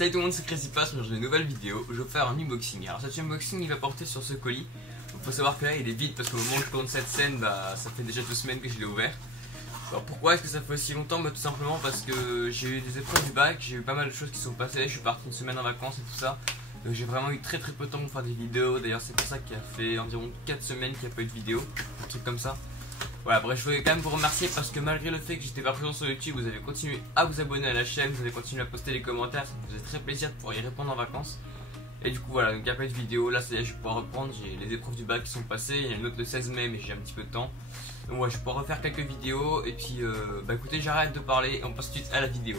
Salut tout le monde, c'est CrazyPass, dans une nouvelle vidéo. Je vais faire un unboxing. Alors cet unboxing il va porter sur ce colis. Il faut savoir que là il est vide parce qu'au moment où je tourne cette scène, bah, ça fait déjà 2 semaines que je l'ai ouvert. Alors pourquoi est-ce que ça fait aussi longtemps? Bah, tout simplement parce que j'ai eu des épreuves du bac, j'ai eu pas mal de choses qui sont passées, je suis parti une semaine en vacances et tout ça. Donc j'ai vraiment eu très peu de temps pour faire des vidéos. D'ailleurs c'est pour ça qu'il a fait environ 4 semaines qu'il n'y a pas eu de vidéo, un truc comme ça. Voilà, bref, je voulais quand même vous remercier parce que malgré le fait que j'étais pas présent sur YouTube, vous avez continué à vous abonner à la chaîne, vous avez continué à poster les commentaires, ça me faisait très plaisir de pouvoir y répondre en vacances. Et du coup voilà, donc il n'y a pas eu de vidéo, là ça y est, je vais pouvoir reprendre, j'ai les épreuves du bac qui sont passées, il y a une autre le 16 mai mais j'ai un petit peu de temps. Donc ouais, je vais pouvoir refaire quelques vidéos et puis bah écoutez, j'arrête de parler et on passe tout de suite à la vidéo.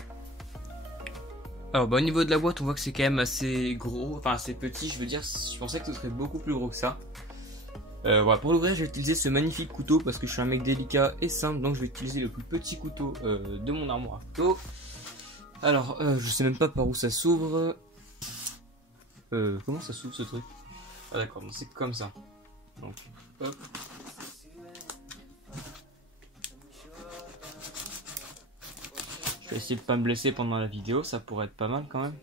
Alors bah au niveau de la boîte on voit que c'est quand même assez gros, enfin assez petit, je veux dire, je pensais que ce serait beaucoup plus gros que ça. Voilà, pour l'ouvrir, je vais utiliser ce magnifique couteau parce que je suis un mec délicat et simple, donc je vais utiliser le plus petit couteau de mon armoire à couteau. Alors, je sais même pas par où ça s'ouvre. Comment ça s'ouvre ce truc? Ah d'accord, c'est comme ça. Donc, hop. Je vais essayer de pas me blesser pendant la vidéo, ça pourrait être pas mal quand même.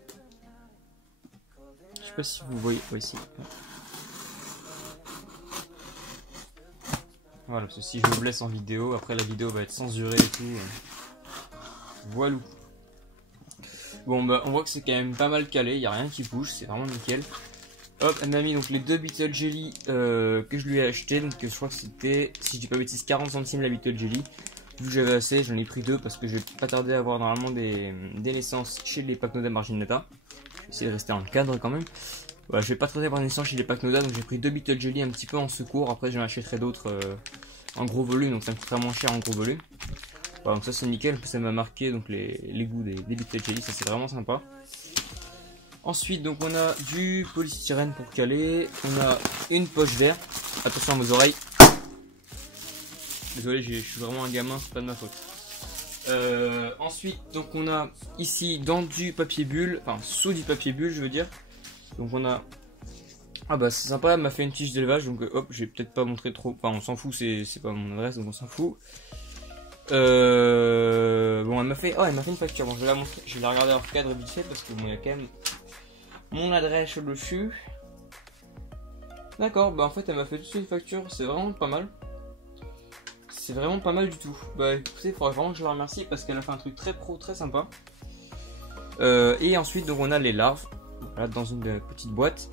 Je sais pas si vous voyez, ici. Voilà, parce que si je me blesse en vidéo, après la vidéo va être censurée et tout. Voilà. Bon bah on voit que c'est quand même pas mal calé, il n'y a rien qui bouge, c'est vraiment nickel. Hop, elle m'a mis donc les 2 Beetle Jelly que je lui ai acheté, donc je crois que c'était, si je dis pas bêtise, 40 centimes la Beetle Jelly. Vu que j'avais assez, j'en ai pris 2 parce que je vais pas tarder à avoir normalement des naissances chez les Pacnoda Marginata. Je vais essayer de rester dans le cadre quand même. Voilà, je vais pas tarder à avoir des naissances chez les Pacnoda, donc j'ai pris 2 Beetle Jelly un petit peu en secours. Après j'en achèterai d'autres en gros volume, donc ça me coûtera moins cher en gros volume. Voilà, donc ça c'est nickel, ça m'a marqué donc les goûts des Beetle Jelly, ça c'est vraiment sympa. Ensuite donc on a du polystyrène pour caler, on a une poche d'air, attention à vos oreilles. Désolé, je suis vraiment un gamin, c'est pas de ma faute. Ensuite donc on a ici dans du papier bulle, enfin sous du papier bulle je veux dire. Donc on a, ah bah c'est sympa, elle m'a fait une tige d'élevage, donc hop, je vais peut-être pas montrer trop, enfin on s'en fout, c'est pas mon adresse donc on s'en fout. Bon elle m'a fait, elle m'a fait une facture, bon je vais la montrer, je vais la regarder hors cadre vite fait parce que bon il y a quand même mon adresse sur le dessus. D'accord, bah en fait elle m'a fait toute une facture, c'est vraiment pas mal. C'est vraiment pas mal du tout. Bah écoutez, il faudra vraiment que je la remercie parce qu'elle a fait un truc très pro, très sympa. Et ensuite donc on a les larves, voilà, dans une petite boîte.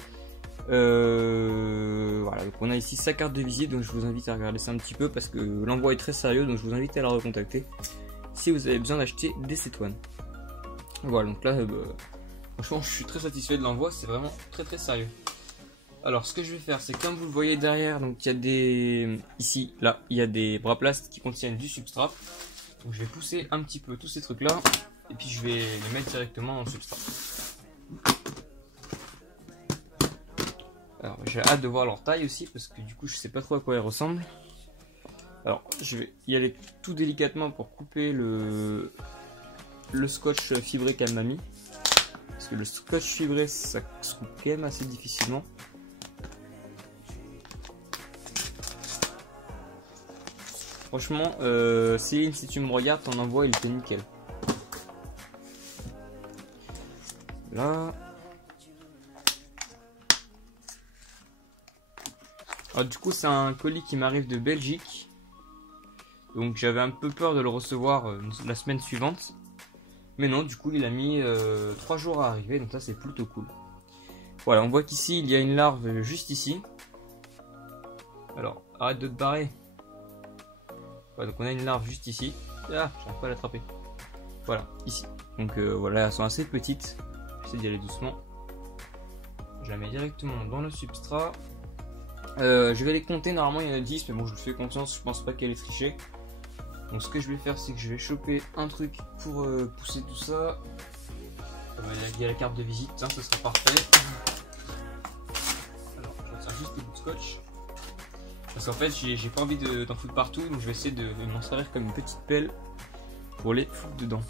Voilà, donc on a ici sa carte de visite, donc je vous invite à regarder ça un petit peu parce que l'envoi est très sérieux, donc je vous invite à la recontacter si vous avez besoin d'acheter des cétoines. Voilà, donc là franchement je suis très satisfait de l'envoi, c'est vraiment très sérieux. Alors ce que je vais faire, c'est comme vous le voyez derrière, donc il y a des, ici, là, il y a des bras plastes qui contiennent du substrat. Donc je vais pousser un petit peu tous ces trucs là et puis je vais les mettre directement dans le substrat. Alors j'ai hâte de voir leur taille aussi parce que du coup je sais pas trop à quoi elles ressemblent. Alors je vais y aller tout délicatement pour couper le scotch fibré qu'elle m'a mis. Parce que le scotch fibré ça se coupe quand même assez difficilement. Franchement Céline, si tu me regardes, ton envoi il était nickel. Là. Alors, du coup c'est un colis qui m'arrive de Belgique. Donc j'avais un peu peur de le recevoir la semaine suivante. Mais non, du coup il a mis 3 jours à arriver, donc ça c'est plutôt cool. Voilà, on voit qu'ici il y a une larve juste ici. Alors arrête de te barrer. Voilà, donc on a une larve juste ici. Ah, j'arrive pas à l'attraper. Voilà, ici. Donc voilà, elles sont assez petites. J'essaie d'y aller doucement. Je la mets directement dans le substrat. Je vais les compter, normalement il y en a 10, mais bon je lui fais confiance, je pense pas qu'elle est trichée. Donc ce que je vais faire, c'est que je vais choper un truc pour pousser tout ça. Il y a la carte de visite, ça sera parfait. Alors je retiens juste des bouts de scotch. Parce qu'en fait j'ai pas envie d'en foutre partout, donc je vais essayer de m'en servir comme une petite pelle pour les foutre dedans.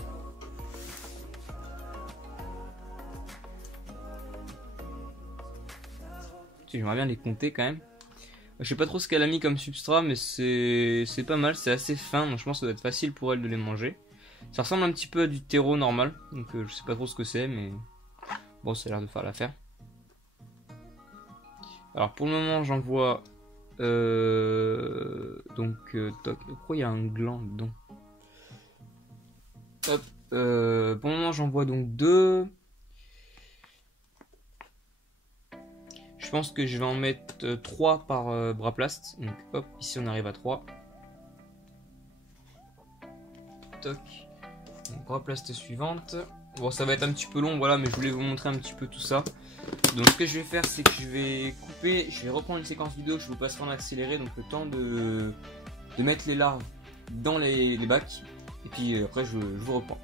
J'aimerais bien les compter quand même. Je sais pas trop ce qu'elle a mis comme substrat, mais c'est pas mal, c'est assez fin, donc je pense que ça doit être facile pour elle de les manger. Ça ressemble un petit peu à du terreau normal, donc je sais pas trop ce que c'est, mais Bon, ça a l'air de faire l'affaire. Alors pour le moment j'envoie toc. Pourquoi il y a un gland dedans? Hop, pour le moment j'envoie donc 2. Je pense que je vais en mettre 3 par Braplast. Donc hop, ici on arrive à 3. Toc. Donc Braplast suivante. Bon, ça va être un petit peu long, voilà, mais je voulais vous montrer un petit peu tout ça. Donc ce que je vais faire, c'est que je vais couper, je vais reprendre une séquence vidéo, je vous passerai en accéléré, donc le temps de mettre les larves dans les bacs. Et puis après je vous reprends.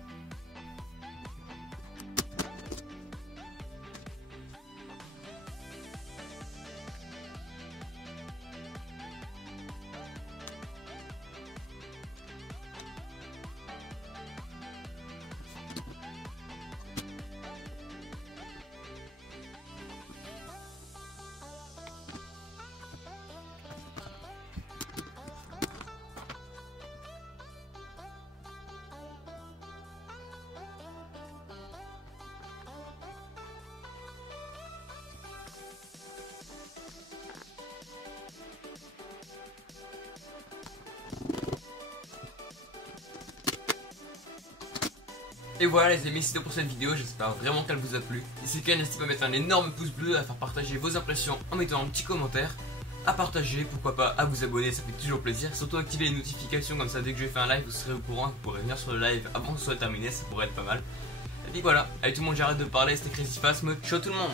Et voilà les amis, c'était pour cette vidéo, j'espère vraiment qu'elle vous a plu. Et si c'est le cas, n'hésitez pas à mettre un énorme pouce bleu, à faire partager vos impressions en mettant un petit commentaire, à partager, pourquoi pas à vous abonner, ça fait toujours plaisir. Surtout activer les notifications, comme ça dès que je vais faire un live, vous serez au courant, vous pourrez venir sur le live avant que ce soit terminé, ça pourrait être pas mal. Et puis voilà, allez tout le monde, j'arrête de parler, c'était Crazy Phasm, ciao tout le monde.